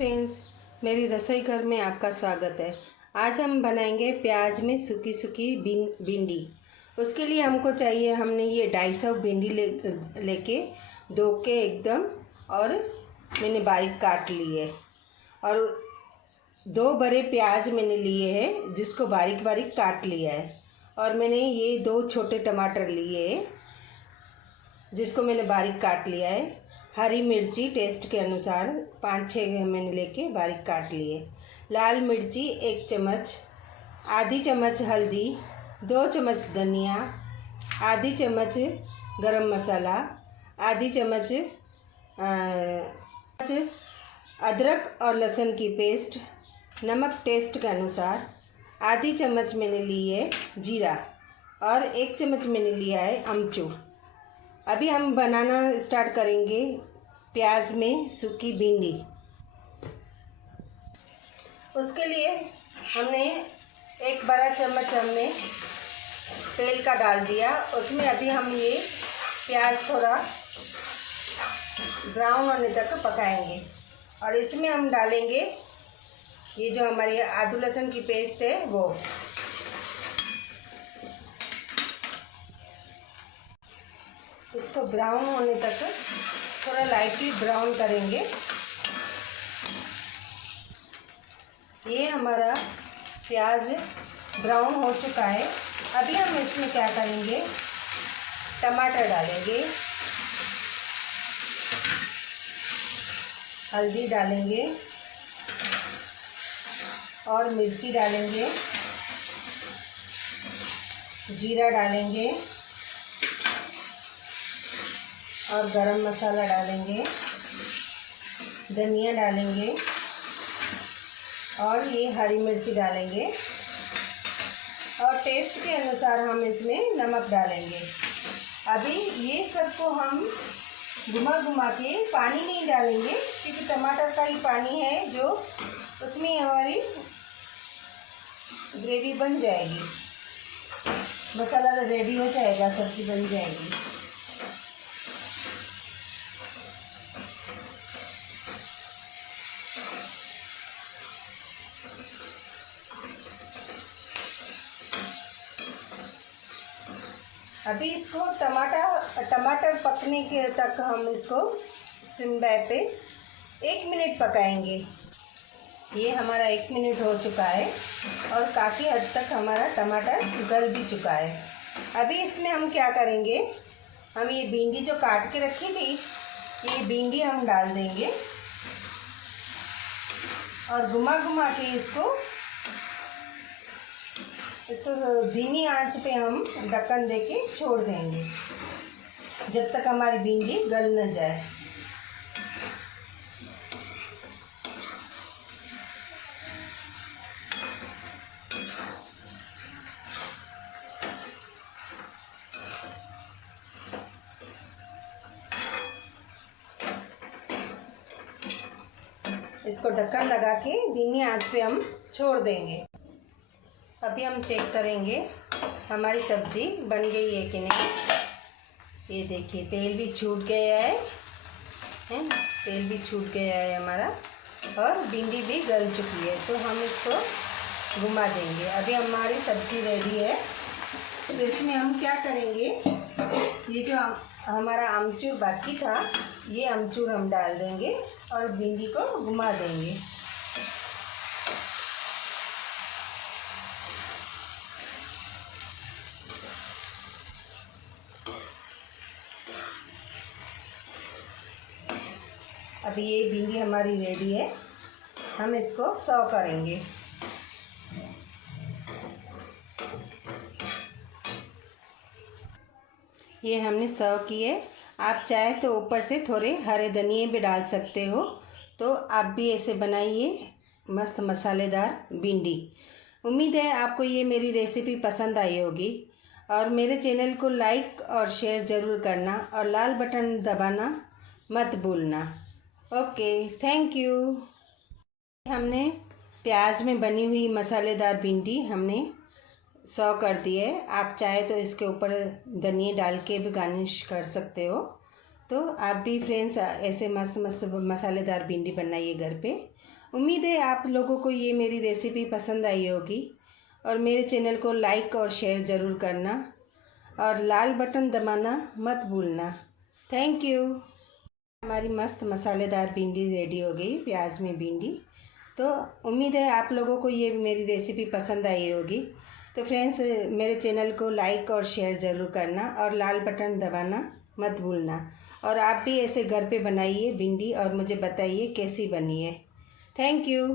Friends, मेरी रसोई घर में आपका स्वागत है। आज हम बनाएंगे प्याज में सूखी सूखी भिंडी। उसके लिए हमको चाहिए, हमने ये 250 भिंडी लेके धो के एकदम और मैंने बारीक काट ली है। और 2 बड़े प्याज मैंने लिए हैं जिसको बारीक बारीक काट लिया है। और मैंने ये 2 छोटे टमाटर लिए हैं जिसको मैंने बारीक काट लिया है। हरी मिर्ची टेस्ट के अनुसार 5-6 मैंने लेके बारीक काट लिए। लाल मिर्ची 1 चम्मच, आधी चम्मच हल्दी, 2 चम्मच धनिया, आधी चम्मच गरम मसाला, आधी चम्मच अदरक और लहसुन की पेस्ट, नमक टेस्ट के अनुसार, आधी चम्मच मैंने ली है जीरा और 1 चम्मच मैंने लिया है अमचूर। अभी हम बनाना स्टार्ट करेंगे प्याज में सूखी भिंडी। उसके लिए हमने 1 बड़ा चम्मच हमने तेल का डाल दिया। उसमें अभी हम ये प्याज थोड़ा ब्राउन होने तक पकाएंगे। और इसमें हम डालेंगे ये जो हमारी आदू लहसुन की पेस्ट है वो। इसको ब्राउन होने तक थोड़ा लाइटली ब्राउन करेंगे। ये हमारा प्याज ब्राउन हो चुका है। अभी हम इसमें क्या करेंगे, टमाटर डालेंगे, हल्दी डालेंगे और मिर्ची डालेंगे, जीरा डालेंगे और गरम मसाला डालेंगे, धनिया डालेंगे और ये हरी मिर्ची डालेंगे और टेस्ट के अनुसार हम इसमें नमक डालेंगे। अभी ये सबको हम घुमा घुमा के, पानी नहीं डालेंगे क्योंकि टमाटर का ही पानी है जो उसमें हमारी ग्रेवी बन जाएगी। मसाला रेडी हो जाएगा, सब्ज़ी बन जाएगी। अभी इसको टमाटर पकने के तक हम इसको सिम पे 1 मिनट पकाएंगे। ये हमारा 1 मिनट हो चुका है और काफ़ी हद तक हमारा टमाटर गल भी चुका है। अभी इसमें हम क्या करेंगे, हम ये भिंडी जो काट के रखी थी, ये भिंडी हम डाल देंगे और घुमा घुमा के इसको धीमी आंच पे हम ढक्कन देके छोड़ देंगे जब तक हमारी भिंडी गल न जाए। इसको ढक्कन लगा के धीमी आंच पे हम छोड़ देंगे। अभी हम चेक करेंगे हमारी सब्ज़ी बन गई है कि नहीं। ये देखिए तेल भी छूट गया है, तेल भी छूट गया है हमारा और भिंडी भी गल चुकी है। तो हम इसको घुमा देंगे। अभी हमारी सब्ज़ी रेडी है। तो इसमें हम क्या करेंगे, ये जो हमारा अमचूर बाकी था, ये अमचूर हम डाल देंगे और भिंडी को घुमा देंगे। अभी ये भिंडी हमारी रेडी है, हम इसको सर्व करेंगे। ये हमने सर्व किए। आप चाहे तो ऊपर से थोड़े हरे धनिए भी डाल सकते हो। तो आप भी ऐसे बनाइए मस्त मसालेदार भिंडी। उम्मीद है आपको ये मेरी रेसिपी पसंद आई होगी और मेरे चैनल को लाइक और शेयर ज़रूर करना और लाल बटन दबाना मत भूलना। Okay, thank you. हमने प्याज में बनी हुई मसालेदार भिंडी हमने सर्व कर दी है। आप चाहे तो इसके ऊपर धनिया डाल के भी गार्निश कर सकते हो। तो आप भी फ्रेंड्स ऐसे मस्त मस्त मसालेदार भिंडी बनाइए घर पे। उम्मीद है आप लोगों को ये मेरी रेसिपी पसंद आई होगी और मेरे चैनल को लाइक और शेयर ज़रूर करना और लाल बटन दबाना मत भूलना। Thank you. हमारी मस्त मसालेदार भिंडी रेडी हो गई, प्याज में भिंडी। तो उम्मीद है आप लोगों को ये मेरी रेसिपी पसंद आई होगी। तो फ्रेंड्स मेरे चैनल को लाइक और शेयर ज़रूर करना और लाल बटन दबाना मत भूलना। और आप भी ऐसे घर पे बनाइए भिंडी और मुझे बताइए कैसी बनी है। Thank you.